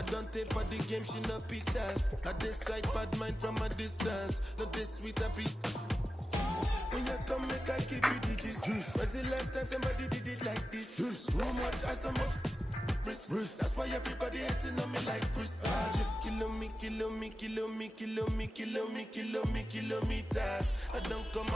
I don't take for the game, she no pitas. I decide bad mind from a distance. Not this sweet happy. When you come, make I give you digits. When's the last time somebody did it like this? Too much, I some more. That's why everybody hating on me like Chris. Kilometers. I don't come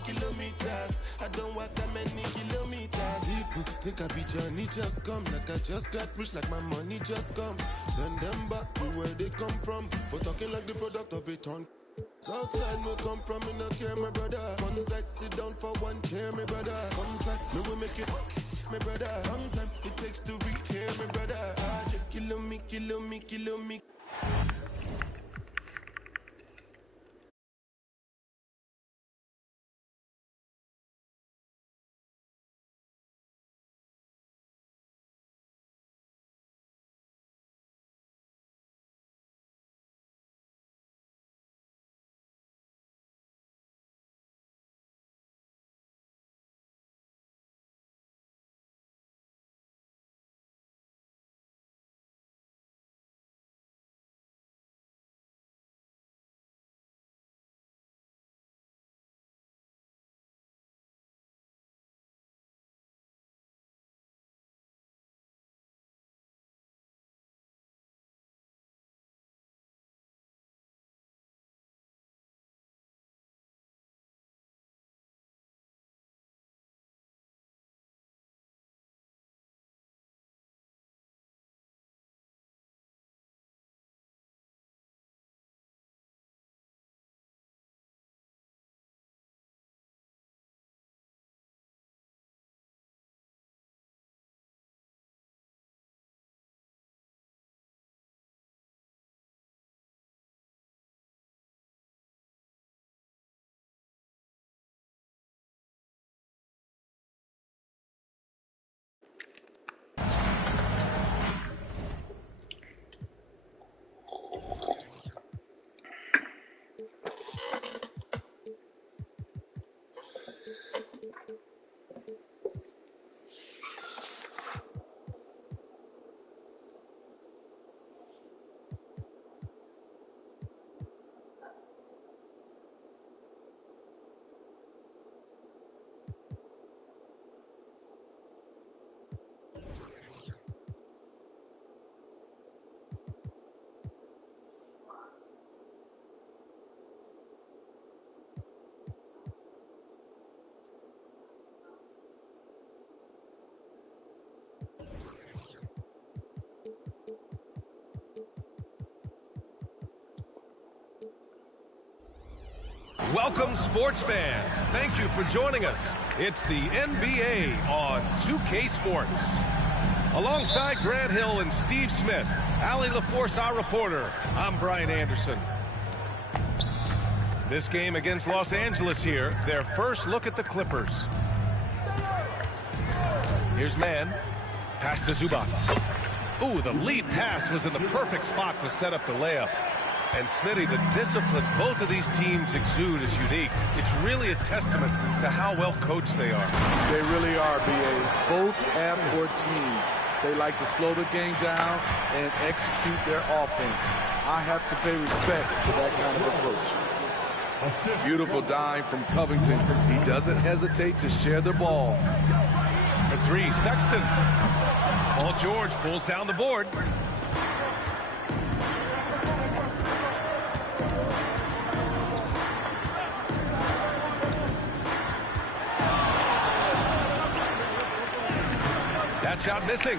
kilometers. I don't walk that many kilometers. People think I be Johnny just come. Like I just got rich, like my money just come. Send them back to where they come from. For talking like the product of a ton. Southside me come from, me no care, my brother. One side, sit down for one chair, my brother. Contract, me will make it, my brother. Long time it takes to reach here, my brother. Kilo me. Welcome, sports fans. Thank you for joining us. It's the NBA on 2K Sports. Alongside Grant Hill and Steve Smith, Allie LaForce, our reporter, I'm Brian Anderson. This game against Los Angeles here, their first look at the Clippers. Here's Mann. Pass to Zubac. Ooh, the lead pass was in the perfect spot to set up the layup. And Smitty, the discipline both of these teams exude is unique. It's really a testament to how well coached they are. They really are, B.A. Both half-court teams, they like to slow the game down and execute their offense. I have to pay respect to that kind of approach. Beautiful dime from Covington. He doesn't hesitate to share the ball. For three, Sexton. Paul George pulls down the board. That shot missing.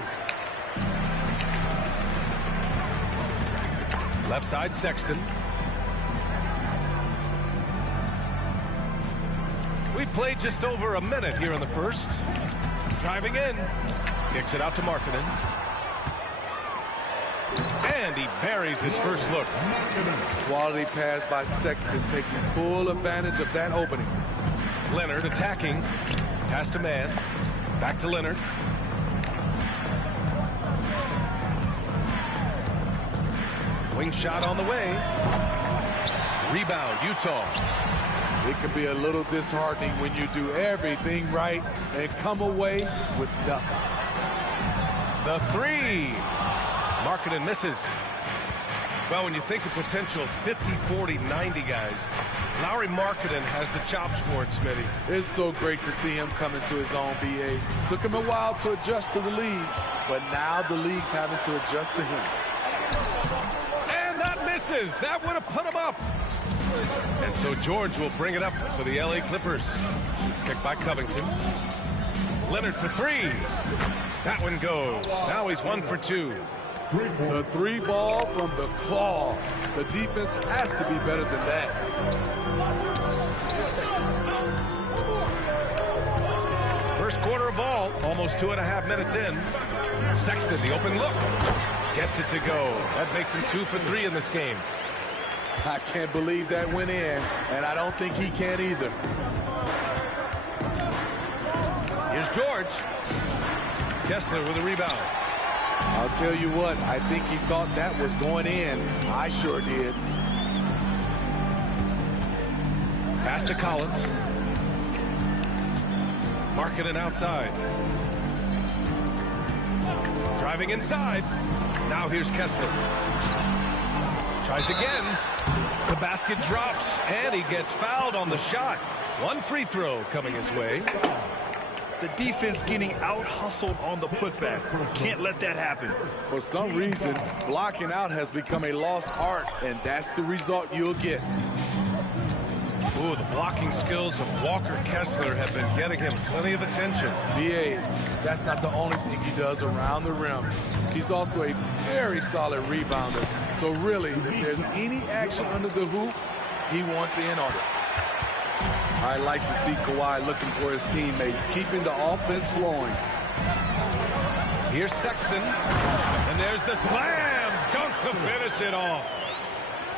Left side, Sexton. We've played just over a minute here in the first. Driving in. Kicks it out to Markkanen. And he buries his first look. Quality pass by Sexton, taking full advantage of that opening. Leonard attacking. Pass to Mann. Back to Leonard. Wing shot on the way. Rebound, Utah. It can be a little disheartening when you do everything right and come away with nothing. The three. Markkanen misses. Well, when you think of potential 50, 40, 90 guys, Lauri Markkanen has the chops for it, Smitty. It's so great to see him come into his own, B.A. Took him a while to adjust to the league, but now the league's having to adjust to him. And that misses. That would have put him up. And so George will bring it up for the LA Clippers. Kick by Covington. Leonard for three. That one goes. Now he's 1 for 2. The three ball from the claw. The defense has to be better than that. First quarter of ball, almost 2.5 minutes in. Sexton, the open look. Gets it to go. That makes him 2 for 3 in this game. I can't believe that went in, and I don't think he can either. Here's George. Kessler with a rebound. I'll tell you what, I think he thought that was going in. I sure did. Pass to Collins. Markkanen outside. Driving inside. Now here's Kessler. Tries again. The basket drops, and he gets fouled on the shot. One free throw coming his way. The defense getting out-hustled on the putback. Can't let that happen. For some reason, blocking out has become a lost art, and that's the result you'll get. Ooh, the blocking skills of Walker Kessler have been getting him plenty of attention. B.A., that's not the only thing he does around the rim. He's also a very solid rebounder. So really, if there's any action under the hoop, he wants in on it. I like to see Kawhi looking for his teammates, keeping the offense flowing. Here's Sexton, and there's the slam dunk to finish it off.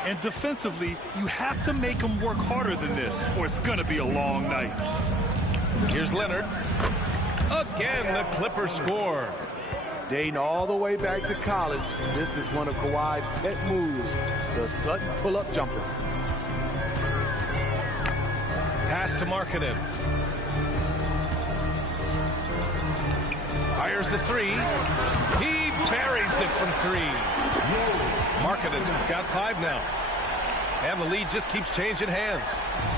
And defensively, you have to make him work harder than this, or it's going to be a long night. Here's Leonard. Again, the Clippers score. Dating all the way back to college, this is one of Kawhi's pet moves, the Sutton pull-up jumper. Pass to Markkanen. Fires the three. He buries it from 3. Markkanen's got 5 now. And the lead just keeps changing hands.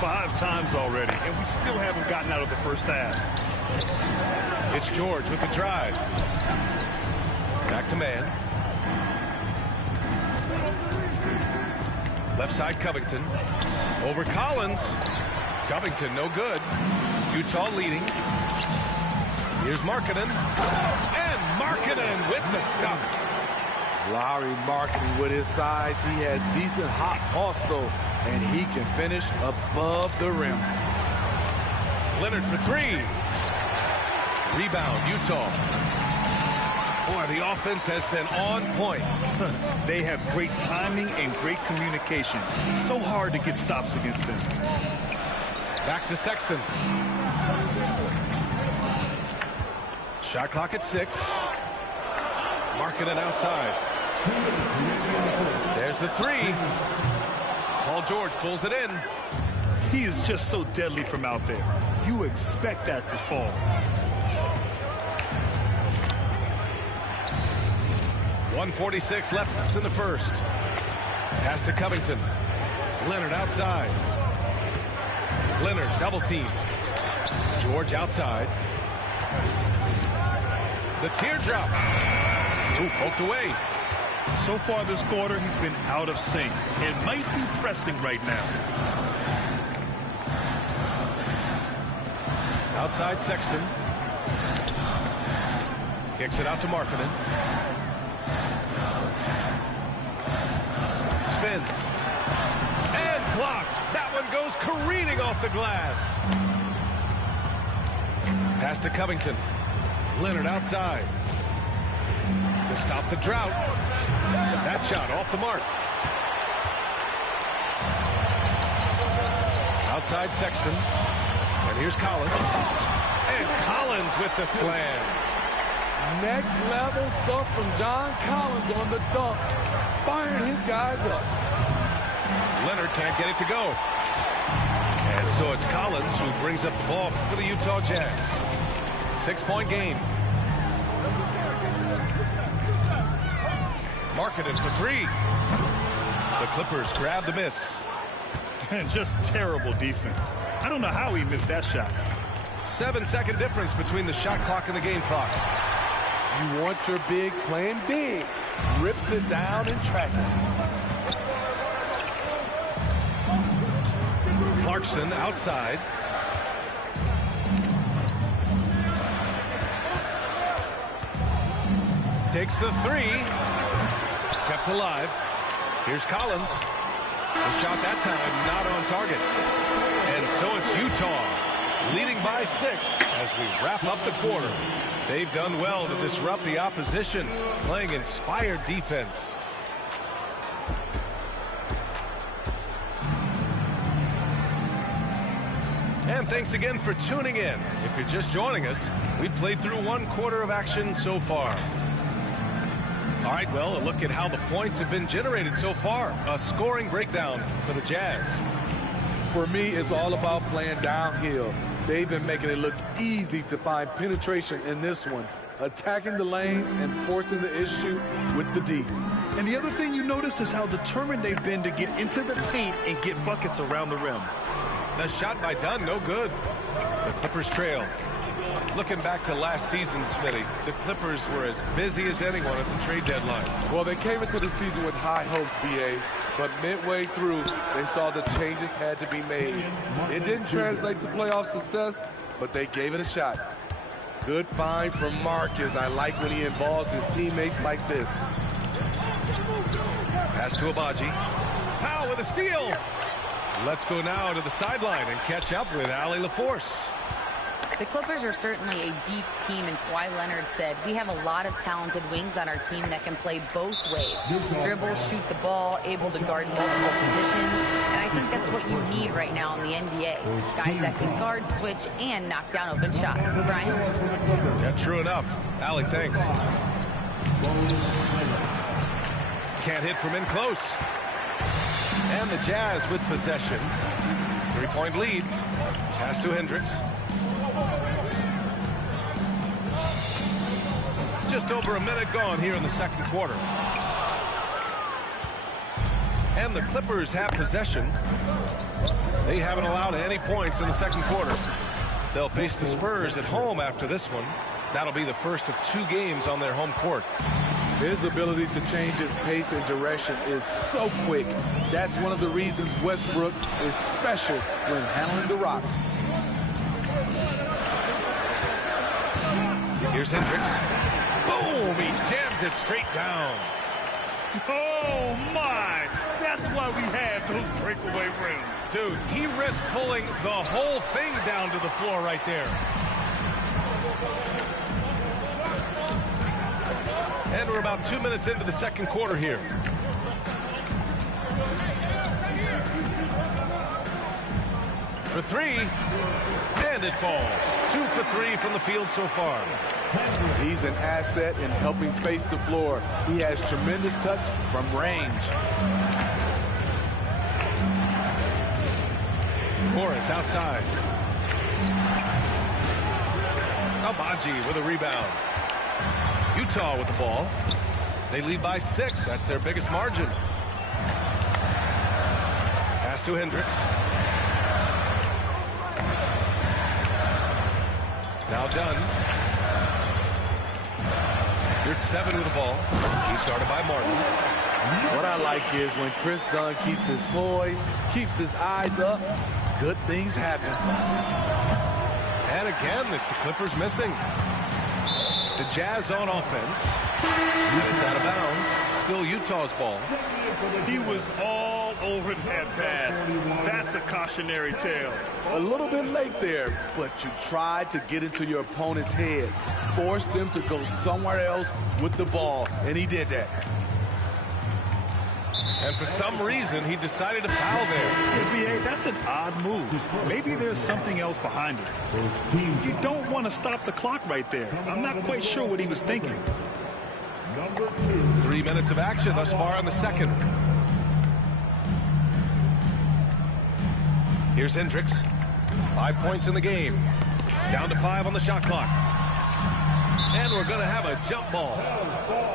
5 times already, and we still haven't gotten out of the first half. It's George with the drive. Back to man. Left side Covington. Over Collins. Covington no good. Utah leading. Here's Markkanen. And Markkanen with the stuff. Lauri Markkanen with his size, he has decent hops also, and he can finish above the rim. Leonard for 3. Rebound, Utah. Boy, the offense has been on point. They have great timing and great communication. So hard to get stops against them. Back to Sexton. Shot clock at 6. Markkanen outside. There's the 3. Paul George pulls it in. He is just so deadly from out there. You expect that to fall. .146 left in the first. Pass to Covington. Leonard outside. Leonard double team. George outside. The teardrop. Ooh, poked away. So far this quarter, he's been out of sync and might be pressing right now. Outside Sexton. Kicks it out to Markkanen. Spins. And blocked. That one goes careening off the glass. Pass to Covington. Leonard outside. To stop the drought. That shot off the mark. Outside Sexton. And here's Collins. And Collins with the slam. Next level stuff from John Collins on the dunk. Firing his guys up. Leonard can't get it to go. And so it's Collins who brings up the ball for the Utah Jazz. 6-point game. Marketed for three. The Clippers grab the miss. And just terrible defense. I don't know how he missed that shot. 7-second difference between the shot clock and the game clock. You want your bigs playing big. Rips it down in traffic. Clarkson outside. Takes the three. Kept alive. Here's Collins. The shot that time not on target. And so it's Utah leading by 6 as we wrap up the quarter. They've done well to disrupt the opposition, playing inspired defense. And thanks again for tuning in. If you're just joining us, we played through 1 quarter of action so far. All right, well, a look at how the points have been generated so far. A scoring breakdown for the Jazz. For me, it's all about playing downhill. They've been making it look easy to find penetration in this one, attacking the lanes and forcing the issue with the D. And the other thing you notice is how determined they've been to get into the paint and get buckets around the rim. The shot by Dunn, no good. The Clippers trail. Looking back to last season, Smitty, the Clippers were as busy as anyone at the trade deadline. Well, they came into the season with high hopes, BA, but midway through, they saw the changes had to be made. It didn't translate to playoff success, but they gave it a shot. Good find from Marcus. I like when he involves his teammates like this. Pass to Abaji. Powell with a steal. Let's go now to the sideline and catch up with Allie LaForce. The Clippers are certainly a deep team, and Kawhi Leonard said, we have a lot of talented wings on our team that can play both ways. Dribble, shoot the ball, able to guard multiple positions, and I think that's what you need right now in the NBA. Guys that can guard, switch, and knock down open shots. Brian? Yeah, true enough. Allie, thanks. Can't hit from in close. And the Jazz with possession. 3-point lead. Pass to Hendricks. Just over a minute gone here in the second quarter. And the Clippers have possession. They haven't allowed any points in the second quarter. They'll face the Spurs at home after this one. That'll be the first of 2 games on their home court. His ability to change his pace and direction is so quick. That's one of the reasons Westbrook is special when handling the rock. Here's Hendricks. Boom! He jams it straight down. Oh, my! That's why we have those breakaway rims. Dude, he risked pulling the whole thing down to the floor right there. And we're about 2 minutes into the second quarter here. For 3, and it falls. 2 for 3 from the field so far. He's an asset in helping space the floor. He has tremendous touch from range. Morris outside. Abaji with a rebound. Utah with the ball. They lead by 6. That's their biggest margin. Pass to Hendricks. Now Dunn. You're 7 with the ball. He's started by Martin. What I like is when Chris Dunn keeps his poise, keeps his eyes up, good things happen. And again, it's the Clippers missing. The Jazz on offense. And it's out of bounds. Still Utah's ball. He was all over that pass. That's a cautionary tale. A little bit late there, but you tried to get into your opponent's head. Force them to go somewhere else with the ball, and he did that. And for some reason, he decided to foul there. NBA, that's an odd move. Maybe there's something else behind it. You don't want to stop the clock right there. I'm not quite sure what he was thinking. 3 minutes of action thus far in the second. Here's Hendricks. 5 points in the game. Down to 5 on the shot clock. And we're going to have a jump ball.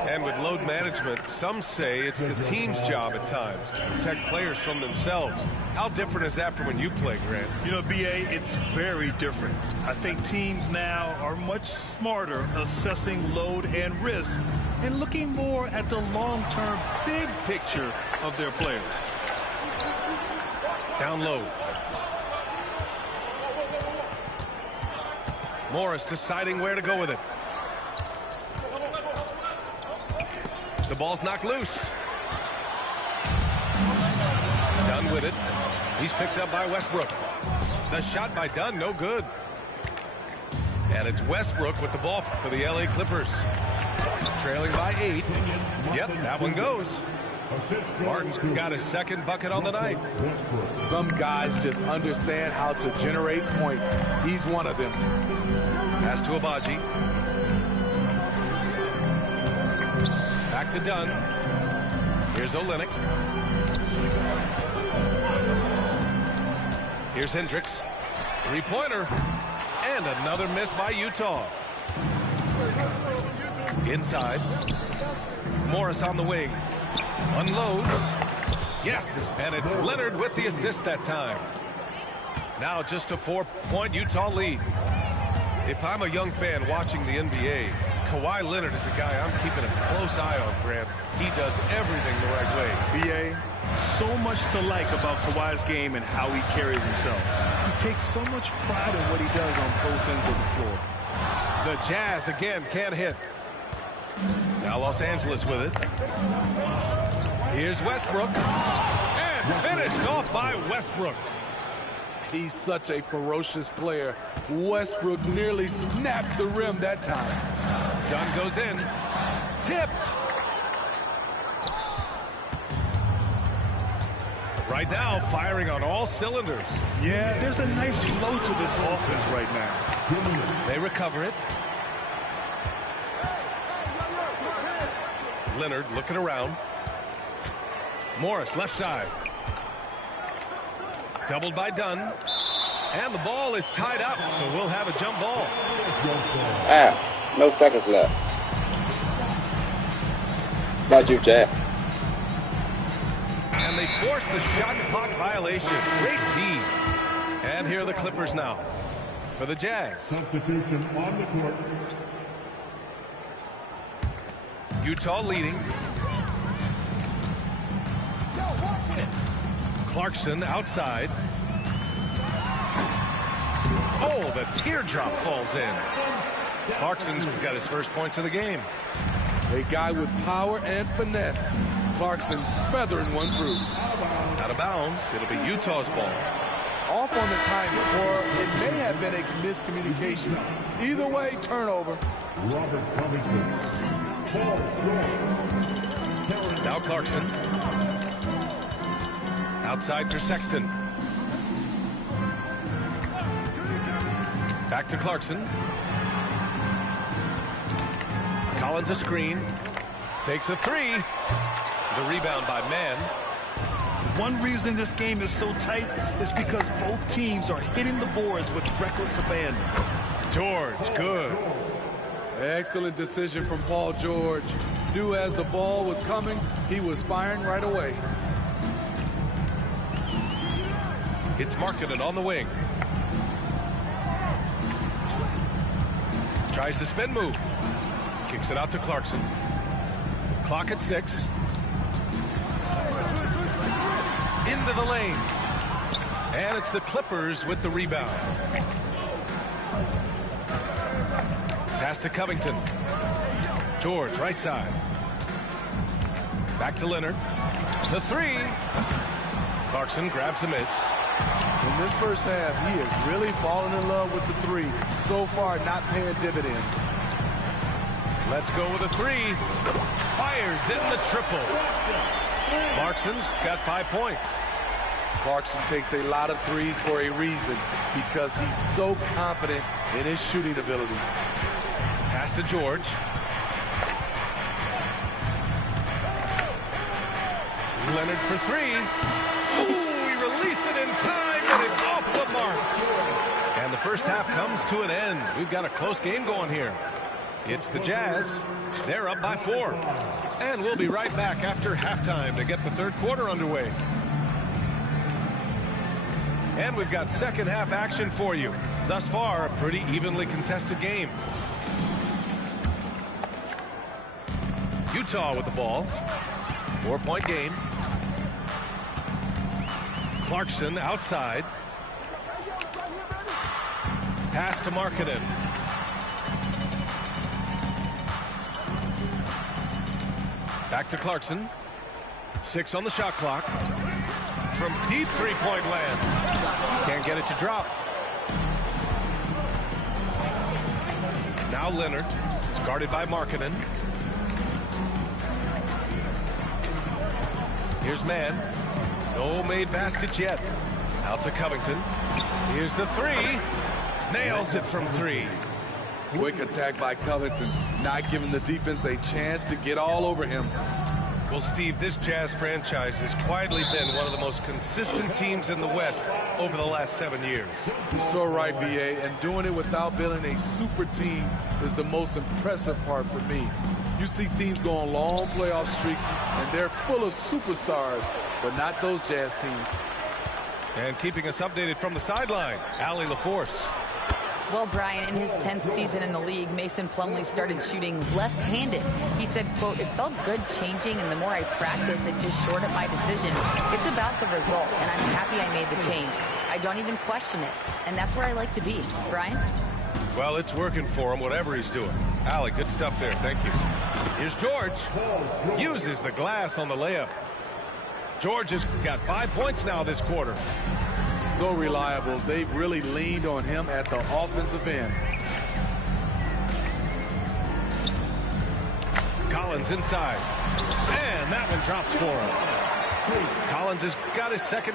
And with load management, some say it's the team's job at times to protect players from themselves. How different is that from when you play, Grant? You know, B.A., it's very different. I think teams now are much smarter assessing load and risk and looking more at the long-term big picture of their players. Down low. Morris deciding where to go with it. The ball's knocked loose. Dunn with it. He's picked up by Westbrook. The shot by Dunn, no good. And it's Westbrook with the ball for the LA Clippers. Trailing by 8. Yep, that one goes. Martin's got his second bucket on the night. Some guys just understand how to generate points. He's one of them. Pass to Abaji. Back to Dunn. Here's Olynyk. Here's Hendricks. Three-pointer. And another miss by Utah. Inside. Morris on the wing. Unloads. Yes, and it's Leonard with the assist that time. Now just a 4-point Utah lead. If I'm a young fan watching the NBA, Kawhi Leonard is a guy I'm keeping a close eye on, Grant. He does everything the right way. B.A., so much to like about Kawhi's game and how he carries himself. He takes so much pride in what he does on both ends of the floor. The Jazz again can't hit. Now Los Angeles with it. Here's Westbrook. And finished off by Westbrook. He's such a ferocious player. Westbrook nearly snapped the rim that time. Dunn goes in. Tipped. Right now, firing on all cylinders. Yeah, there's a nice flow to this offense right now. They recover it. Leonard looking around. Morris left side. Doubled by Dunn. And the ball is tied up, so we'll have a jump ball. No seconds left. Not you, Jack. And they forced the shot clock violation. Great D. And here are the Clippers now for the Jazz. Substitution on the court. Utah leading. Clarkson outside. Oh, the teardrop falls in. Clarkson's got his first points of the game. A guy with power and finesse. Clarkson feathering one through. Out of bounds. It'll be Utah's ball. Off on the timing, or it may have been a miscommunication. Either way, turnover. Robert Covington. Paul George. Now Clarkson. Outside for Sexton. Back to Clarkson. Collins a screen. Takes a three. The rebound by Mann. One reason this game is so tight is because both teams are hitting the boards with reckless abandon. George, good. Excellent decision from Paul George. Knew as the ball was coming, he was firing right away. It's Markkanen on the wing. Tries the spin move. Kicks it out to Clarkson. Clock at 6. Into the lane. And it's the Clippers with the rebound. Pass to Covington. George, right side. Back to Leonard. The three. Clarkson grabs a miss. In this first half, he has really fallen in love with the three. So far, not paying dividends. Let's go with a three. Fires in the triple. Clarkson's got 5 points. Clarkson takes a lot of threes for a reason, because he's so confident in his shooting abilities. Pass to George. Leonard for three. Ooh, he released it in time, and it's off the mark. And the first half comes to an end. We've got a close game going here. It's the Jazz. They're up by 4. And we'll be right back after halftime to get the third quarter underway. And we've got second half action for you. Thus far, a pretty evenly contested game. Utah with the ball. 4-point game. Clarkson outside. Pass to Markkanen. Back to Clarkson. 6 on the shot clock. From deep three-point land. Can't get it to drop. Now Leonard. It's guarded by Markkanen. Here's Mann. No made baskets yet. Out to Covington. Here's the 3. Nails it from 3. Quick attack by Covington, not giving the defense a chance to get all over him. Well, Steve, this Jazz franchise has quietly been one of the most consistent teams in the West over the last 7 years. You're so right, B.A., and doing it without building a super team is the most impressive part for me. You see teams go on long playoff streaks, and they're full of superstars, but not those Jazz teams. And keeping us updated from the sideline, Allie LaForce. Well, Brian, in his 10th season in the league, Mason Plumlee started shooting left-handed. He said, quote, "It felt good changing, and the more I practice, it just shored up my decision. It's about the result, and I'm happy I made the change. I don't even question it, and that's where I like to be." Brian? Well, it's working for him, whatever he's doing. Allie, good stuff there. Thank you. Here's George. Uses the glass on the layup. George has got 5 points now this quarter. So reliable. They've really leaned on him at the offensive end. Collins inside. And that one drops for him. Collins has got his second.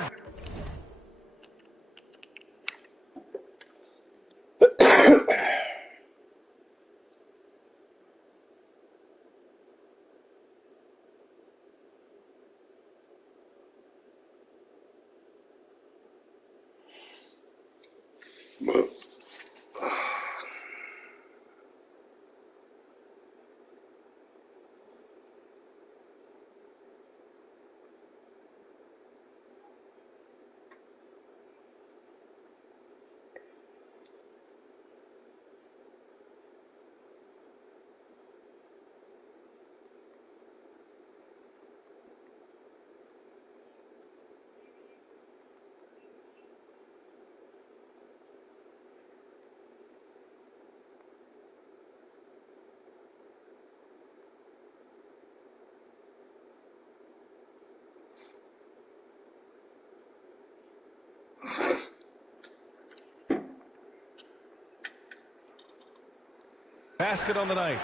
Basket on the night.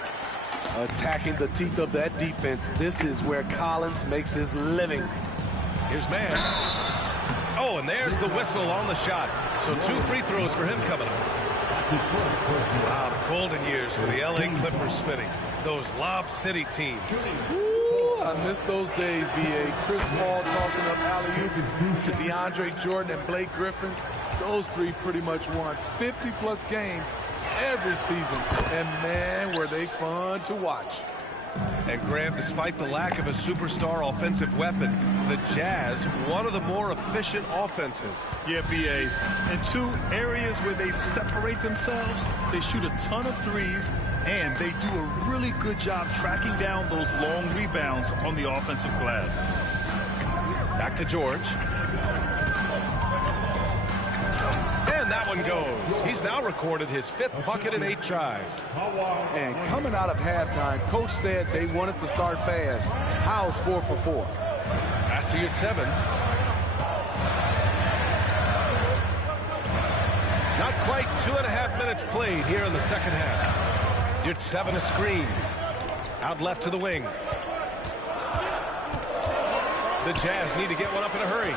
Attacking the teeth of that defense. This is where Collins makes his living. Here's Mann. Oh, and there's the whistle on the shot. So 2 free throws for him coming up. Wow, the golden years for the L.A. Clippers, Smitty. Those Lob City teams. Ooh, I miss those days, B.A. Chris Paul tossing up alley-oops to DeAndre Jordan and Blake Griffin. Those 3 pretty much won 50-plus games every season, and man, were they fun to watch. And Graham, despite the lack of a superstar offensive weapon, the Jazz, one of the more efficient offenses. Yeah, B.A. In 2 areas where they separate themselves, they shoot a ton of threes, and they do a really good job tracking down those long rebounds on the offensive glass. Back to George. That one goes. He's now recorded his 5th bucket in 8 tries. And coming out of halftime, coach said they wanted to start fast. How's 4 for 4? Pass to Yurtseven. Not quite 2.5 minutes played here in the second half. Yurtseven a screen. Out left to the wing. The Jazz need to get one up in a hurry.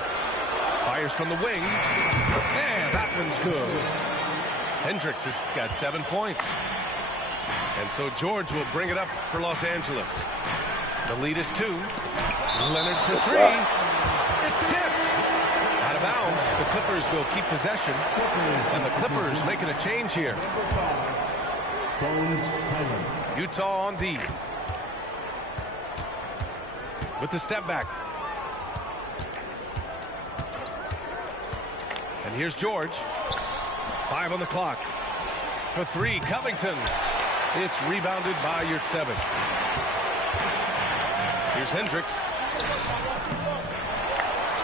Fires from the wing. And that one's good. Hendricks has got 7 points. And so George will bring it up for Los Angeles. The lead is 2. Leonard for 3. It's tipped. Out of bounds. The Clippers will keep possession. And the Clippers making a change here. Bones Hyland. Utah on D. With the step back. And here's George. 5 on the clock. For 3, Covington. It's rebounded by Yurtseven. Here's Hendricks.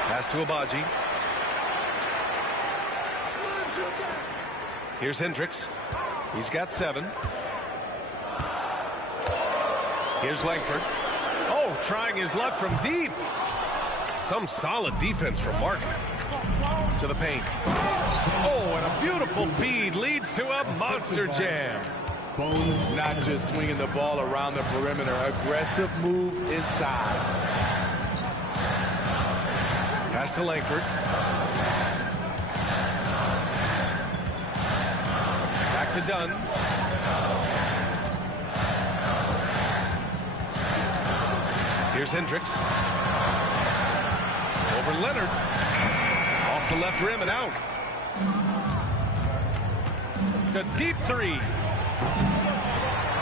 Pass to Agbaji. Here's Hendricks. He's got 7. Here's Langford. Oh, trying his luck from deep. Some solid defense from Martin. To the paint. Oh, and a beautiful feed leads to a monster jam. Not just swinging the ball around the perimeter. Aggressive move inside. Pass to Langford. Back to Dunn. Here's Hendricks. Over Leonard. Off the left rim and out. A deep 3.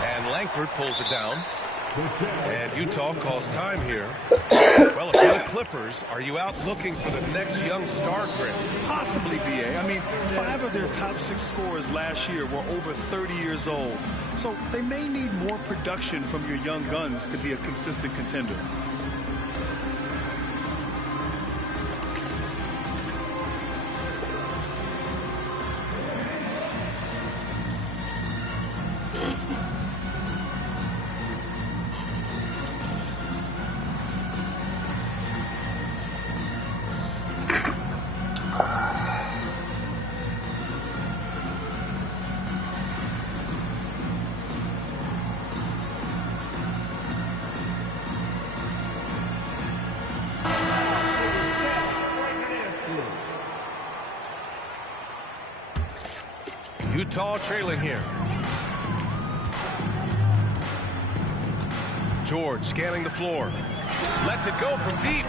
And Langford pulls it down. And Utah calls time here. Well, if you're the Clippers, are you out looking for the next young star, Grant? Possibly, BA. I mean, 5 of their top 6 scorers last year were over 30 years old. So they may need more production from your young guns to be a consistent contender. Utah trailing here. George scanning the floor. Lets it go from deep.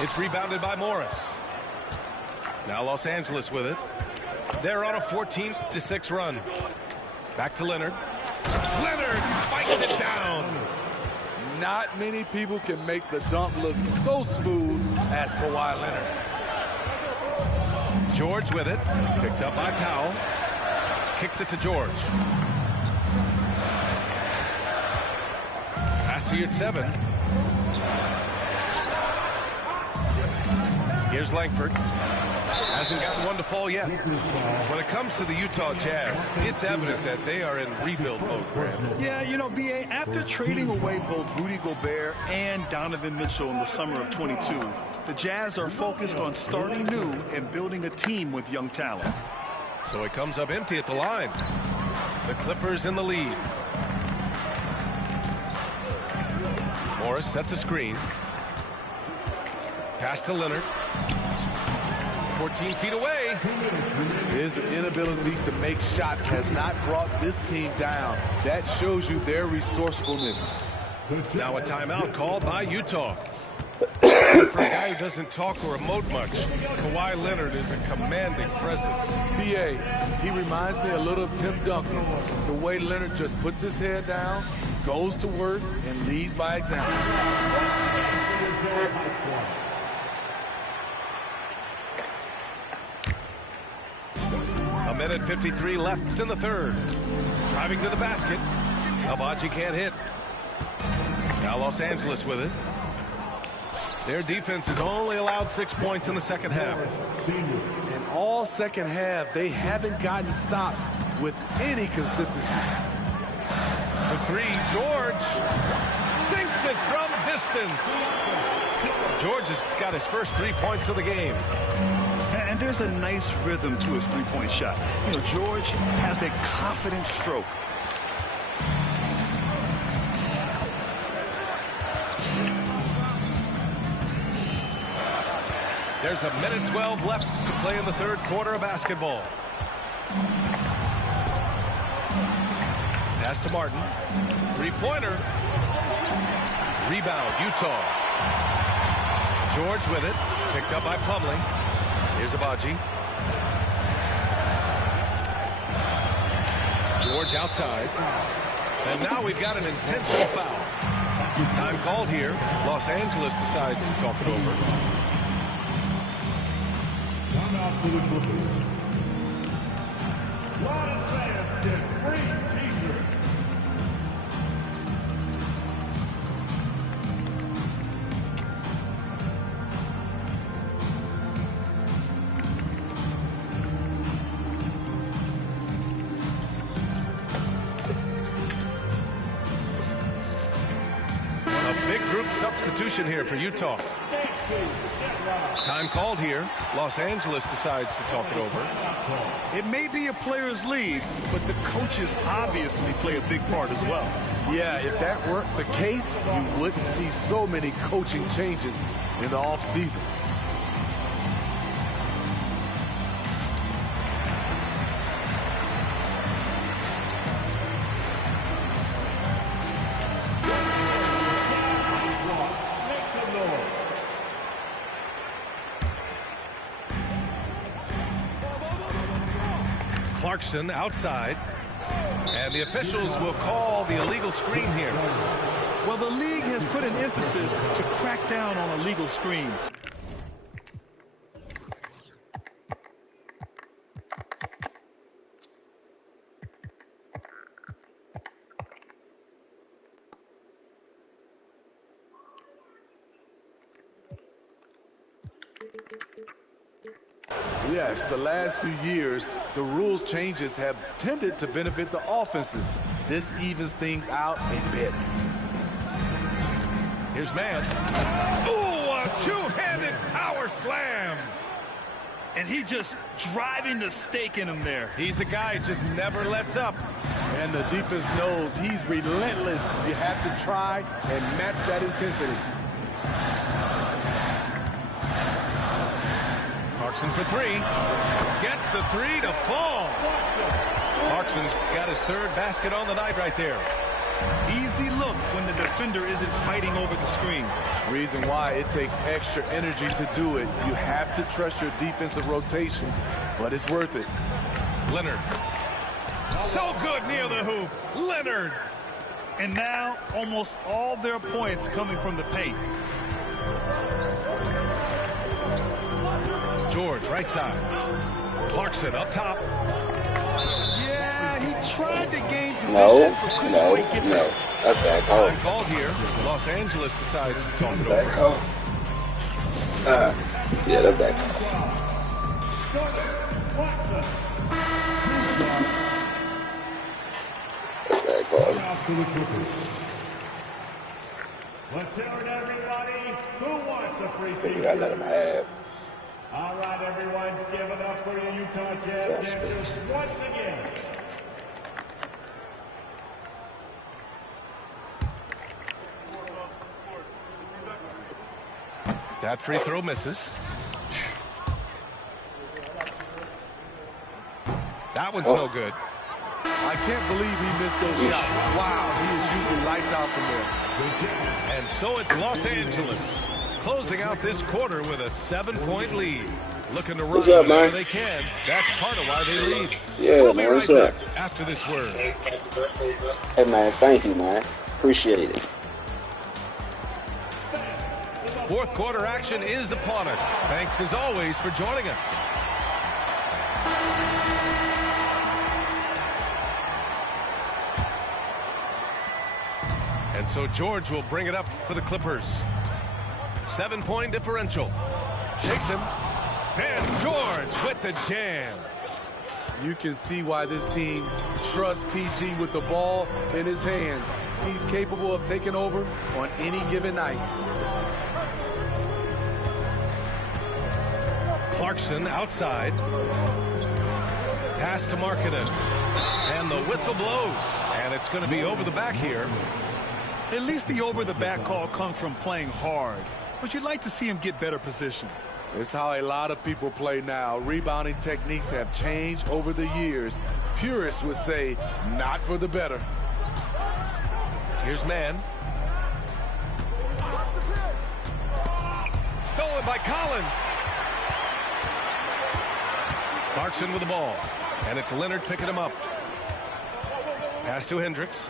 It's rebounded by Morris. Now Los Angeles with it. They're on a 14-6 run. Back to Leonard. Leonard spikes it down. Not many people can make the dunk look so smooth as Kawhi Leonard. George with it. Picked up by Powell. Kicks it to George. Pass to Yurtseven. Here's Langford. Hasn't gotten one to fall yet. When it comes to the Utah Jazz, it's evident that they are in rebuild mode, Grant. Yeah, you know, BA, after trading away both Rudy Gobert and Donovan Mitchell in the summer of 22, the Jazz are focused on starting new and building a team with young talent. So it comes up empty at the line. The Clippers in the lead. Morris sets a screen. Pass to Leonard. 14 feet away. His inability to make shots has not brought this team down. That shows you their resourcefulness. Now a timeout called by Utah. For a guy who doesn't talk or emote much, Kawhi Leonard is a commanding presence. BA, he reminds me a little of Tim Duncan. The way Leonard just puts his head down, goes to work, and leads by example. A minute 53 left in the third. Driving to the basket. Agbaji can't hit. Now Los Angeles with it. Their defense has only allowed 6 points in the second half. In all second half, they haven't gotten stops with any consistency. For 3, George sinks it from distance. George has got his first 3 points of the game. And there's a nice rhythm to his three-point shot. You know, George has a confident stroke. There's a minute 12 left to play in the third quarter of basketball. Pass to Martin. Three-pointer. Rebound, Utah. George with it. Picked up by Plumlee. Here's Agbaji. George outside. And now we've got an intentional foul. Time called here. Los Angeles decides to talk it over. Time out for the Clippers. Lot of fans get free t-shirts. Substitution here for Utah. Time called here. Los Angeles decides to talk it over. It may be a player's league, but the coaches obviously play a big part as well. Yeah, if that weren't the case, you wouldn't see so many coaching changes in the offseason. Clarkson outside, and the officials will call the illegal screen here. Well, the league has put an emphasis to crack down on illegal screens. Yes, the last few years, the rules changes have tended to benefit the offenses. This evens things out a bit. Here's Mann. Ooh, a two-handed power slam. And he just driving the stake in him there. He's a guy who just never lets up. And the defense knows he's relentless. You have to try and match that intensity. Clarkson for three. Gets the three to fall. Clarkson's got his third basket on the night right there. Easy look when the defender isn't fighting over the screen. Reason why it takes extra energy to do it. You have to trust your defensive rotations, but it's worth it. Leonard. So good near the hoop. Leonard. And now almost all their points coming from the paint. George, right side. Clarkson up top. Yeah, he tried to gain position, but couldn't quite get there. That's bad call. Time called here. Los Angeles decides to talk it Bad over. call. Yeah, that's bad call. That's bad call. Let's hear it, everybody. Who wants a free We gotta let him have. All right, everyone, give it up for your Utah Jazz dancers once again. That free throw misses. That one's no good. I can't believe he missed those shots. Wow, he is usually lights out from there. And so it's Los Angeles closing out this quarter with a 7-point lead. Looking to run What's up, whenever man? they can. That's part of why they lead. Yeah, We'll be man, right what's up? back after this word. Hey, man, thank you, man. Appreciate it. Fourth quarter action is upon us. Thanks as always for joining us. And so George will bring it up for the Clippers. 7-point differential. Shakes him. And George with the jam. You can see why this team trusts PG with the ball in his hands. He's capable of taking over on any given night. Clarkson outside. Pass to Markkanen. And the whistle blows. And it's going to be over the back here. At least the over-the-back call comes from playing hard. But you'd like to see him get better position. It's how a lot of people play now. Rebounding techniques have changed over the years. Purists would say, not for the better. Here's Mann. Stolen by Collins. Clarkson with the ball. And it's Leonard picking him up. Pass to Hendricks.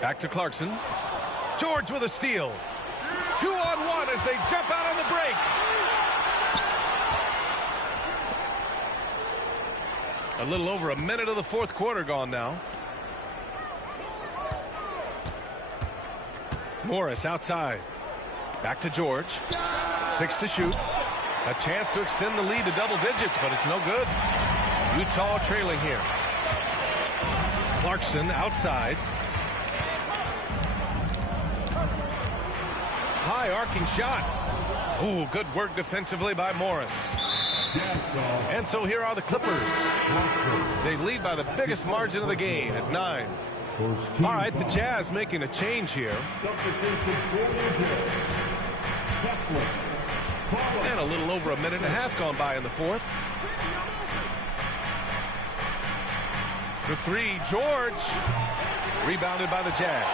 Back to Clarkson. George with a steal. 2-on-1 as they jump out on the break. A little over a minute of the fourth quarter gone now. Morris outside. Back to George. 6 to shoot. A chance to extend the lead to double digits, but it's no good. Utah trailing here. Clarkson outside. High arcing shot. Ooh, good work defensively by Morris. And so here are the Clippers. They lead by the biggest margin of the game at 9. All right, the Jazz making a change here. And a little over a minute and a half gone by in the fourth. For 3, George. Rebounded by the Jazz.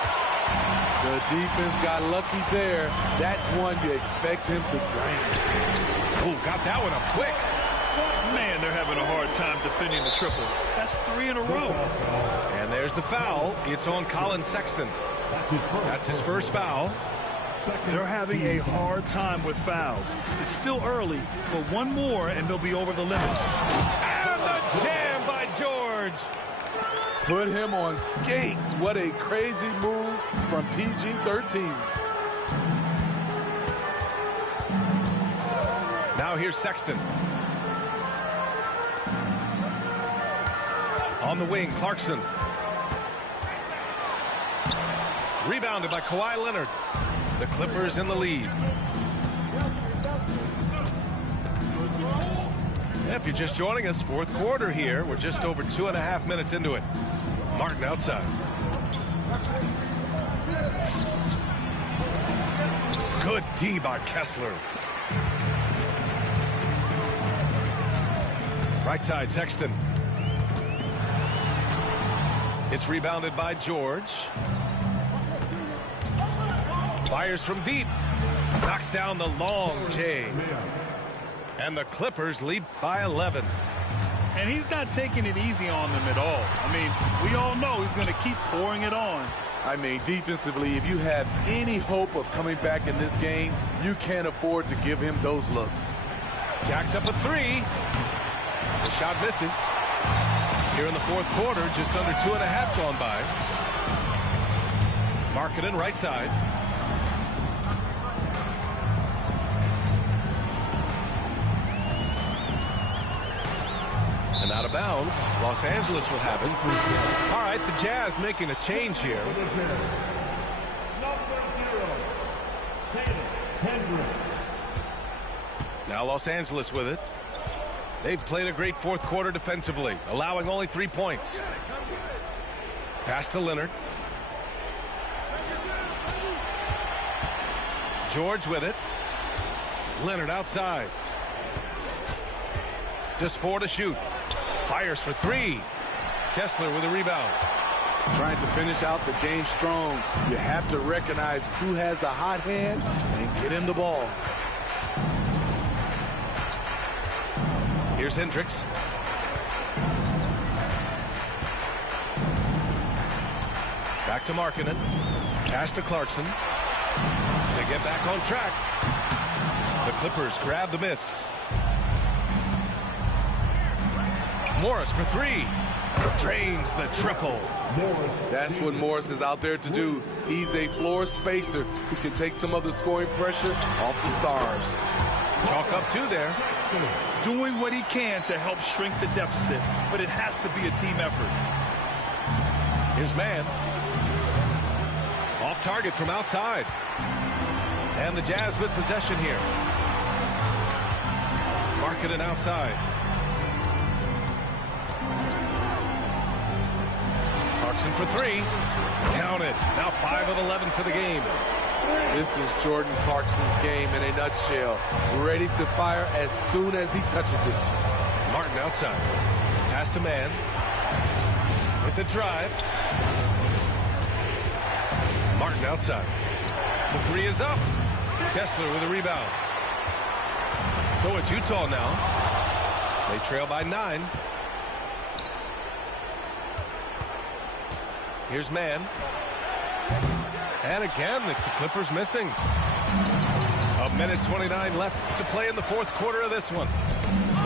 The defense got lucky there. That's one you expect him to drain. Oh, got that one up quick. Man, they're having a hard time defending the triple. That's 3 in a row. And there's the foul. It's on Colin Sexton. That's his first foul. They're having a hard time with fouls. It's still early, but one more and they'll be over the limit. And the jam by George. Put him on skates. What a crazy move from PG-13. Now here's Sexton. On the wing, Clarkson. Rebounded by Kawhi Leonard. The Clippers in the lead. If you're just joining us, fourth quarter here. We're just over 2.5 minutes into it. Martin outside. Good D by Kessler. Right side, Sexton. It's rebounded by George. Fires from deep. Knocks down the long J. And the Clippers lead by 11. And he's not taking it easy on them at all. I mean, we all know he's going to keep pouring it on. I mean, defensively, if you have any hope of coming back in this game, you can't afford to give him those looks. Jacks up a 3. The shot misses. Here in the fourth quarter, just under 2.5 gone by. Markkanen right side. And out of bounds. Los Angeles will have it. All right, the Jazz making a change here. Now Los Angeles with it. They've played a great fourth quarter defensively, allowing only 3 points. Pass to Leonard. George with it. Leonard outside. Just 4 to shoot. Fires for 3. Kessler with a rebound. Trying to finish out the game strong. You have to recognize who has the hot hand and get him the ball. Here's Hendricks. Back to Markkanen. Pass to Clarkson. They get back on track. The Clippers grab the miss. Morris for 3. Drains the triple. That's what Morris is out there to do. He's a floor spacer who can take some of the scoring pressure off the stars. Chalk up 2 there. Doing what he can to help shrink the deficit, but it has to be a team effort. Here's Mann. Off target from outside. And the Jazz with possession here. Markkanen outside. Clarkson for 3. Counted. Now 5 of 11 for the game. This is Jordan Clarkson's game in a nutshell. Ready to fire as soon as he touches it. Martin outside. Pass to Mann. With the drive. Martin outside. The 3 is up. Kessler with a rebound. So it's Utah now. They trail by 9. Here's Mann. And again, it's the Clippers missing. A minute 29 left to play in the fourth quarter of this one.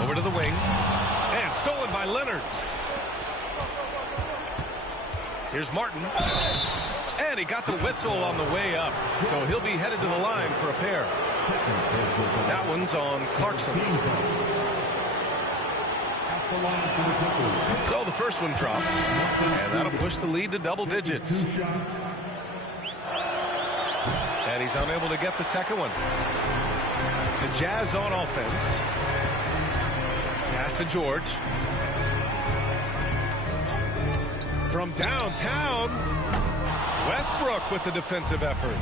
Over to the wing. And stolen by Leonard. Here's Martin. And he got the whistle on the way up. So he'll be headed to the line for a pair. That one's on Clarkson. So the first one drops. And that'll push the lead to double digits. And he's unable to get the second one. The Jazz on offense. Pass to George. From downtown, Westbrook with the defensive effort.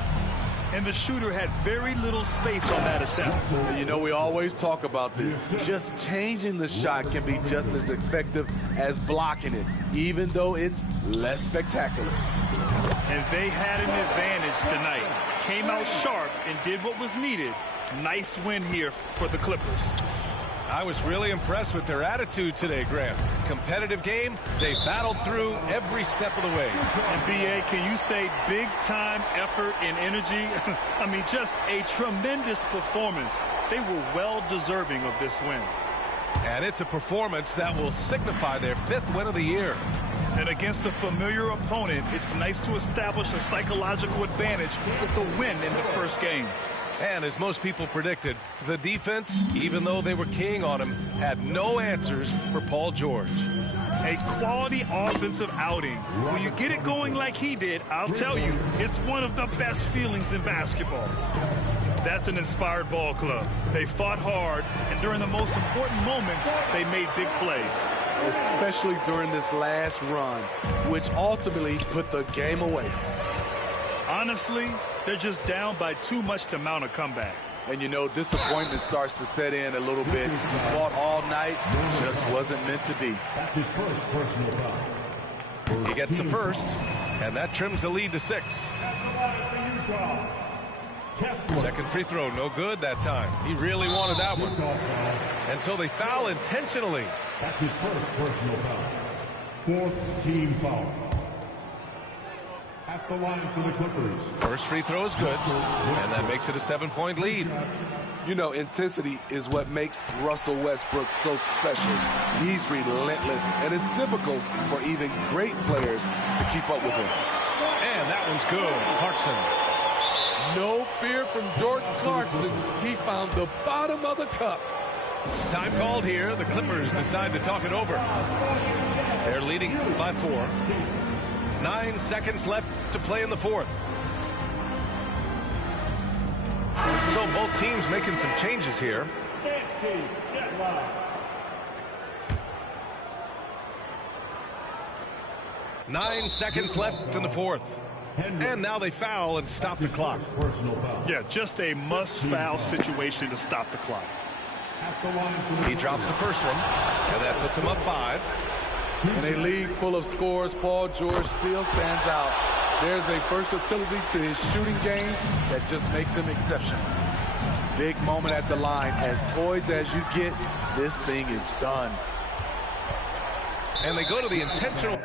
And the shooter had very little space on that attempt. You know, we always talk about this. Just changing the shot can be just as effective as blocking it, even though it's less spectacular. And they had an advantage tonight. Came out sharp and did what was needed. Nice win here for the Clippers. I was really impressed with their attitude today, Graham. Competitive game, they battled through every step of the way. And B.A., can you say big-time effort and energy? I mean, just a tremendous performance. They were well-deserving of this win. And it's a performance that will signify their 5th win of the year. And against a familiar opponent, it's nice to establish a psychological advantage with the win in the first game. And as most people predicted, the defense, even though they were keying on him, had no answers for Paul George. A quality offensive outing. When you get it going like he did, I'll tell you, it's one of the best feelings in basketball. That's an inspired ball club. They fought hard, and during the most important moments, they made big plays. Especially during this last run, which ultimately put the game away. Honestly, they're just down by too much to mount a comeback. And you know, disappointment starts to set in a little bit. Fought all night, just wasn't meant to be. That's his first personal foul. He gets the first, and that trims the lead to 6. Second free throw, no good that time. He really wanted that one. And so they foul intentionally. That's his first personal foul. 4th team foul. At the line for the Clippers. First free throw is good, and that makes it a 7-point lead. You know, intensity is what makes Russell Westbrook so special. He's relentless, and it's difficult for even great players to keep up with him. And that one's good. Clarkson. No fear from Jordan Clarkson. He found the bottom of the cup. Time called here. The Clippers decide to talk it over. They're leading by 4. 9 seconds left to play in the fourth. So both teams making some changes here. 9 seconds left in the fourth. And now they foul and stop the clock. Yeah, just a must-foul situation to stop the clock. He drops the first one, and that puts him up 5. In a league full of scores, Paul George still stands out. There's a versatility to his shooting game that just makes him exceptional. Big moment at the line. As poised as you get, this thing is done. And they go to the intentional